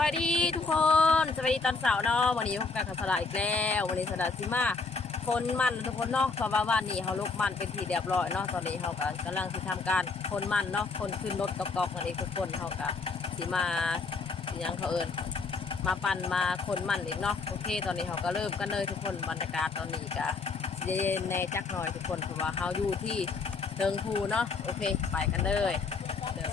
วัสดีทุกคนสวัสดีตอนเสาร์เนาะวันนี้พบกันกับสลาอีกแล้ว วันนี้สลาซิมาคนมันทุกคนเนาะเพราะว่าวันนี้เขาลุกมันเป็นทีเรียบร้อยเนาะตอนนี้เขาก็กำลังที่ทำการคนมันเนาะคนขึ้นรถกอกๆนั่นเองทุกคนเขาก็สิมาสิยังเขาเอิญมาปั่นมาคนมันอีกเนาะโอเค ตอนนี้เขาก็เริ่มกันเลยทุกคนบรรยากาศตอนนี้ก็เย็นแน่จักหน่อยทุกคนเพราะว่าเขาอยู่ที่เทิงภูเนาะโอเค ไปกันเลยเดิน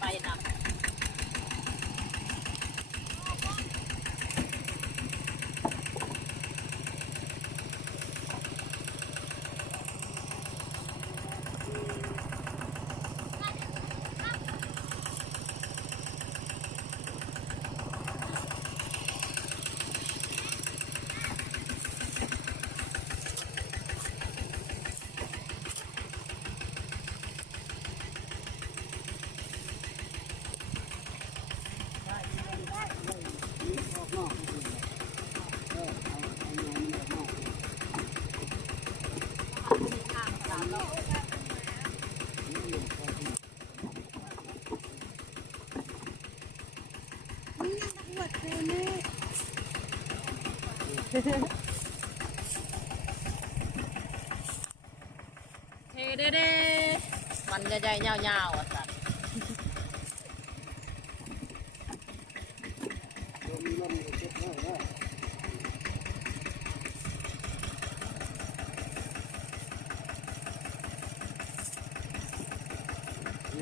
ไปนำ เฮ้เด้เด้มันใหญ่ๆยาวๆอะสัตว์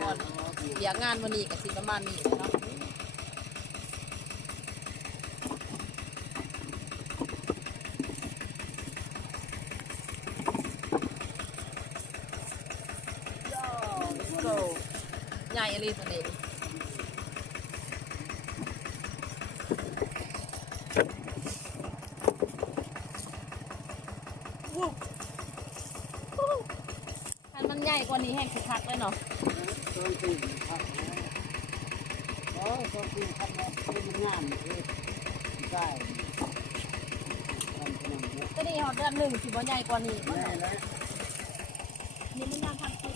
ก่อนเดี๋ยวงานวันนี้กับสิประมาณนี้เนาะโก้ ใหญ่อะไรตัวนี้วู้วู้อันมันใหญ่กว่านี้แห้งคักๆเลยเนาะตอนตีพักนะโอ้ยตอนตีพักนะเป็นงานเลยได้ทำขนมเนี่ยก็ดีเขาเดือนหนึ่งสิบ่ใหญ่กว่านี้ได้แล้วนี่มันยังทำคิด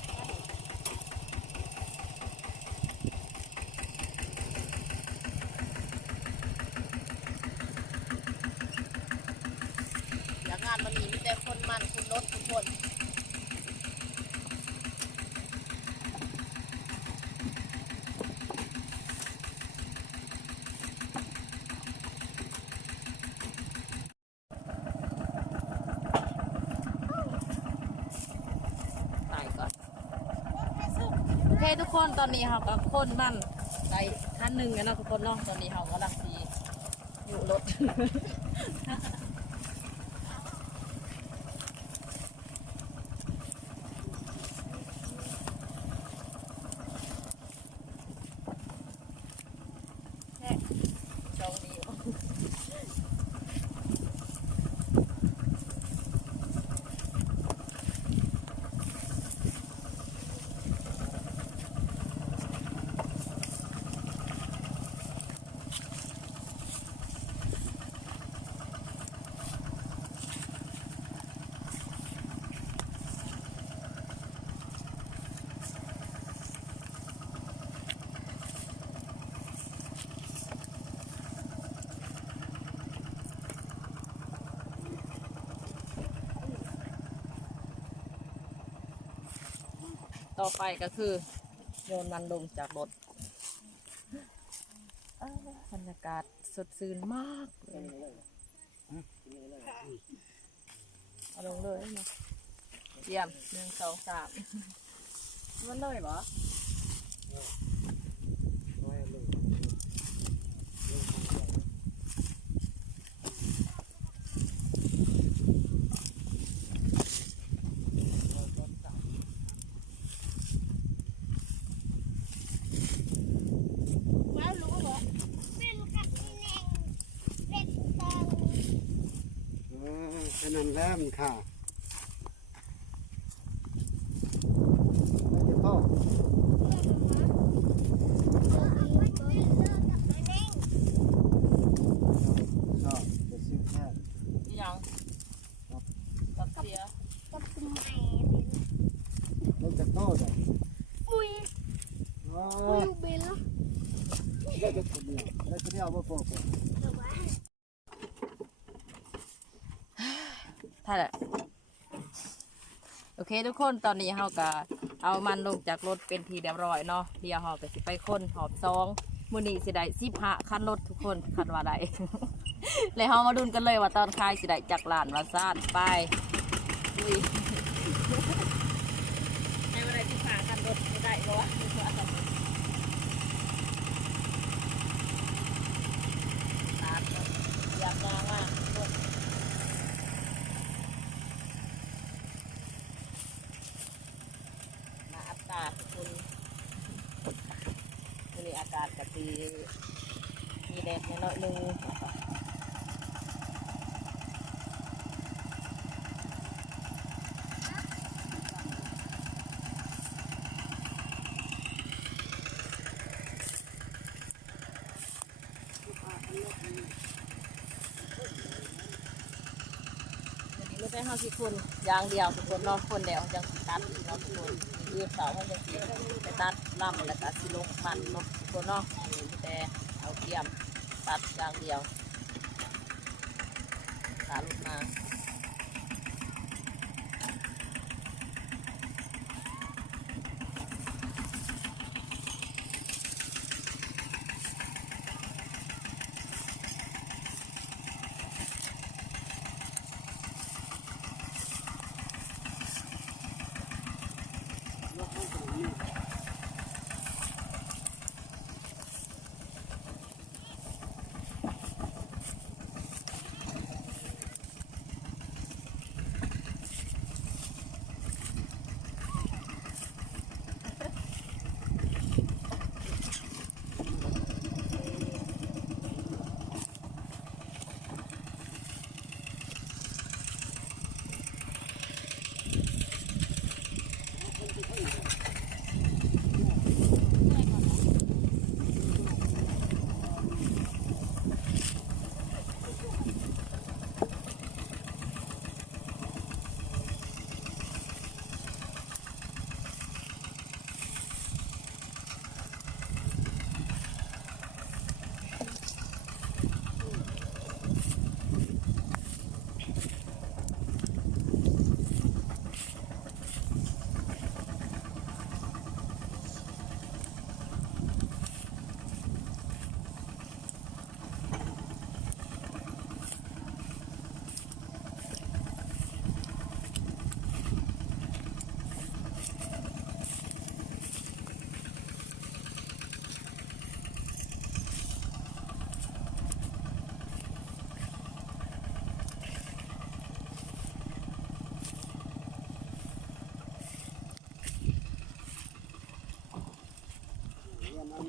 อยากงานมันมีมีแต่คนมันคุณรถทุกคน ตายก่อน โอเคทุกค นตอนนี้เขาก็คนมันได้ท่านหนึ่งแล้วนะทุกคนเนาะตอนนี้เขากำลังสีอยู่รถ ต่อไปก็คือ โยนมันลงจากรถบรรยากาศสดชื่นมากเลยเอาลงเลยนะเยี่ยมหนึ่งสองสามมันเลยเหรอ แล้วมัค่ะเราจะยัเสีมาจะต้อุ้ ทุกคนตอนนี้เฮาก็เอามันลงจากรถเป็นทีเรียบร้อยเนาะเดี๋ยวเฮาก็สิไปคนหอบซองมื้อนี้สิได้สิพะคันรถทุกคนคันว่าได้ เลยเฮามาดุนกันเลยว่าตอนคายสิได้จากหลานว่าซ่านไปอุ้ยให้มาได้15คันรถไม่ได้บ่วะตามอยากมามากทุกคน มาอากาศคุณวันนี้อากาศก็ดีมีแดดน้อยนึงวันนี้ไม่ใช่ห้าสิบคนอย่างเดียวทุกคนนอกคนเดียวจังตัดเนาะทุกคน ยืดเสาให้จังสิไปตัดลำแล้วก็สิลงมันเนาะทุกคนเนาะแต่เอาเทียมตัดอย่างเดียวสาลุกมา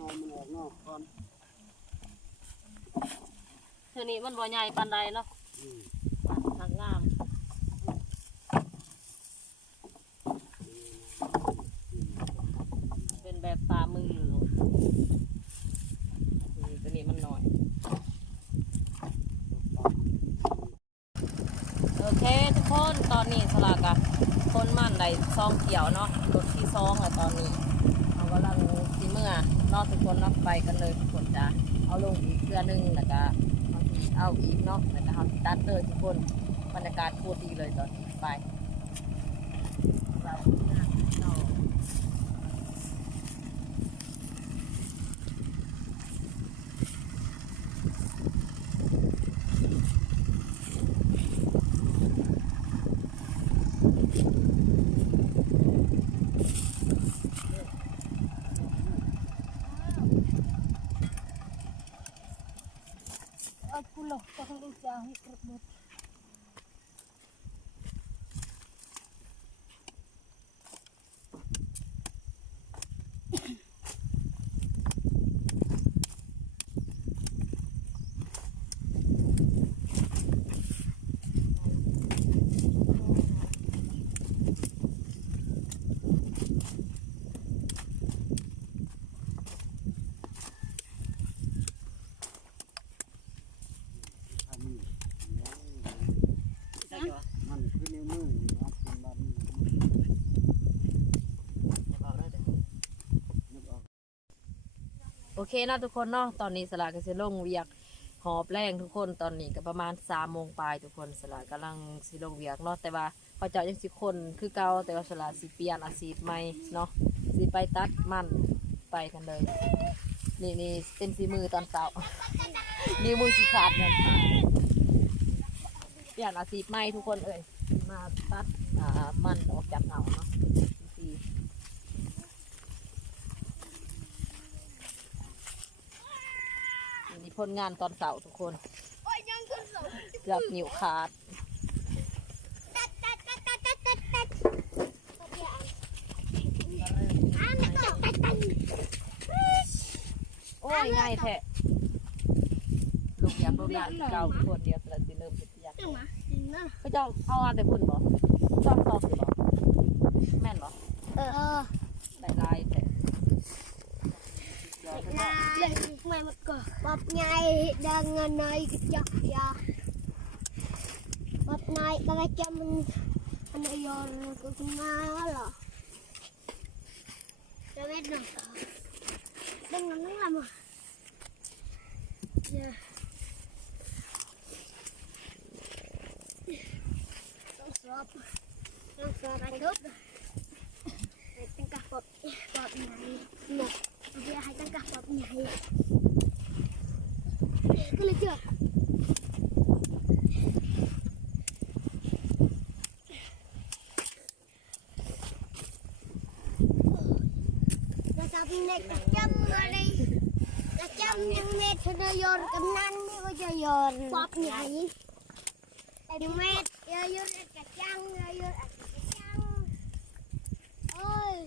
นอนอนมันออกนอกก่อนเท่านี้มันบ่ใหญ่ปานใดเนาะ อืม ทางงาม เป็นแบบฝ่ามืออืมตัวนี้มันหน่อย โอเคทุกคนตอนนี้สลากอะคนมันได้ซองเกี่ยวเนาะรถที่ซองอะตอนนี้เรากำลังสีเมื่อนอกทุกคนเนับไปกันเลยทุกคนจะเอาลงอีกเพื่อหนึง แล้วก็เอาสิเอาอีกเนาะแล้วก็ทำสตัดเลยทุกคนบรรยากาศโคตรดีเลยตอนนี้ไปเรา เรา Aku loh, เคเนาะทุกคนเนาะตอนนี้สลาก็สิลงเวียกหอบแรงทุกคนตอนนี้ก็ประมาณสามโมงปลายทุกคนสลากำลังสิลงเวียกเนาะแต่ว่าเขาเจ้ายังสิคนคือเก่าแต่ว่าสลาสิเปลี่ยนอาชีพใหม่เนาะสิไปตัดมันไปกันเลย นี่นี่เป็นสีมือตอนเช้านิ้วมือสิขาดเนี่ยเปลี่ยนอาชีพใหม่ทุกคนเอ่ยมาตัดมันออกจากเหงาเนาะสีนี่ ผลงานตอนเสาร์ทุกคนโอ้ยยังขึ้นสูงเกือบนิ้วขาดตัดตัดตัดตัดตัดตัดตัดอะมันตัดตัดตัดโอ้ยง่ายแท้ลูกอยากลูกอยากเก่าทุกคนเดียวแต่ละสิเริ่มเป็นอยากจังหวะจริงนะเขาเจ้าเอาอันแต่พุ่นบ่ชอบชอบสิบ่แม่นบ่เออได้ลายแท้ เดี๋ยวเขาเจ้าเลยไม่หมดก่อนป๊อบไงดังเงินในกระจักยาป๊อบไ dia hai tangkah bab ni hai. Kena jauh. Tapi nak kacam mana? Kacam yang meter yor kenan ni kau yor. Bab ni hai. Yang meter yor kacang yor kacang. Oi.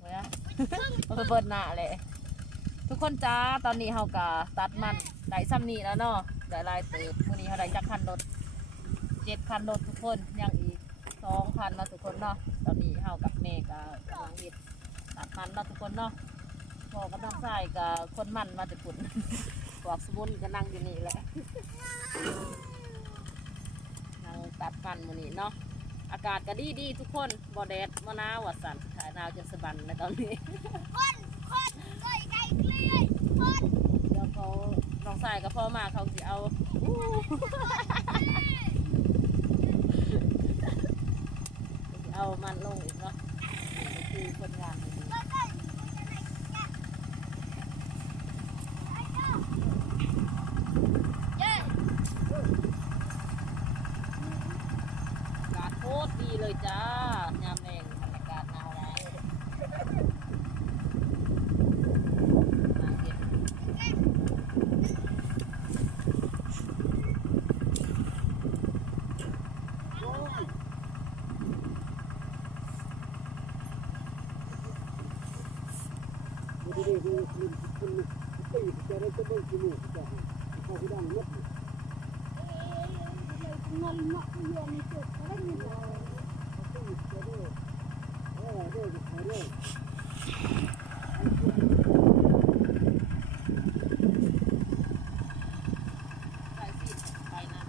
เลยอะเอาไปเบิดหน้าเลยทุกคนจ้าตอนนี้เฮากะตัดมันได้ซ้ำนี้แล้วเนาะได้ลายเติบมื้อนี้เฮาได้จักคันรถเจ็ดคันรถทุกคนยังอีกสองคันเนาะทุกคนเนาะตอนนี้เฮากับแม่ก็กำลังเฮ็ดตัดมันเนาะทุกคนเนาะ พ่อก็ต้องใส่กับคนมันมาแต่ปุ่นพวกสมุนก็นั่งอยู่นี่แหละนั่งตัดมันมื้อนี้เนาะอากาศก็ดีดีๆทุกคนบ่แดดบ่หนาวว่าสั่นถ่ายหนาวจนสะบันในตอนนี้ Con, con, coi cái kia Con เดี๋ยวเขาน้องสายกับพ่อมาเขาสิเอาอู้สิเอามันลงอีกเนาะนี่คือคนงานเลยดีอากาศโคตรดีเลยจ้ายามแรงบรรยากาศหนาวแล้วหนาวเย็น ดูดิดูดูคุณตีจะได้จะได้กินจะเขาที่ดังนัด Ngon ngọt nhiều này chuột có rất nhiều ตีจะได้เออเรื่องเรื่อง ใส่สิไปนะ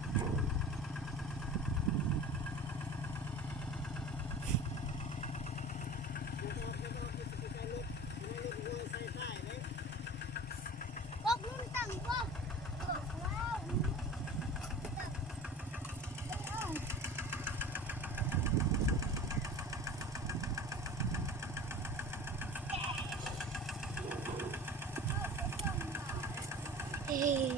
Bốc luôn tầng quá Wow Ê.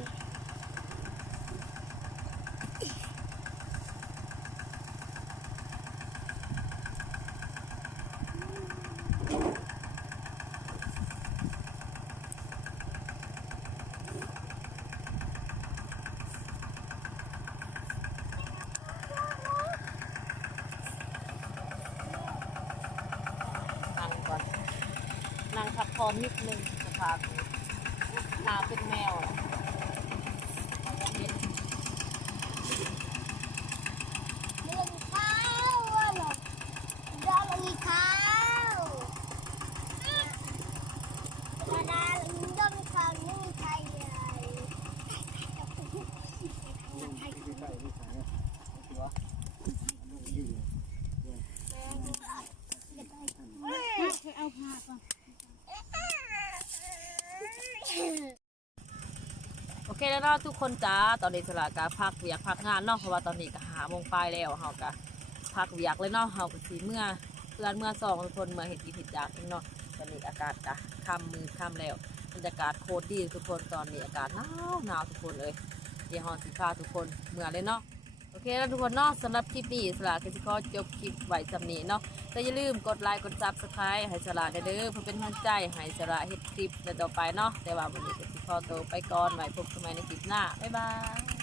นั่งก่อน คอนนิดนึงจะพาไปหนาเป็นแมวอะเย็น Đường tháo rồi Đó là người tháo นาทุกคนจ้าตอนนี้สลากาพักเวียกพักงานเนาะเพราะว่าตอนนี้ก็หาโมงปลายแล้วเฮากะพักเวียกเลยเนาะเฮากะสีเมื่อเพื่อนเมื่อสองทุกคนเมื่อเห็ดกินเฮ็ดอยากเนาะตอนนี้อากาศก็ค่ำมือค่ำแล้วบรรยากาศโคตรดีทุกคนตอนนี้อากาศหนาวหนาวทุกคนเลยเดี๋ยวเฮาสิพาทุกคนเมื่อเลยเนาะ โอเคแล้วทุกคนเนาะสำหรับคลิปนี้สลากก็จะขอจบคลิปไว้สำนี้เนาะแต่อย่าลืมกดไลค์กดซับสไครต์ให้สละเด้อเพื่อเป็นกำลังใจให้สละเฮ็ดคลิปต่อไปเนาะแต่ว่าวันนี้ก็จะขอตัวไปก่อนไว้พบกันใหม่ในคลิปหน้าบ๊ายบาย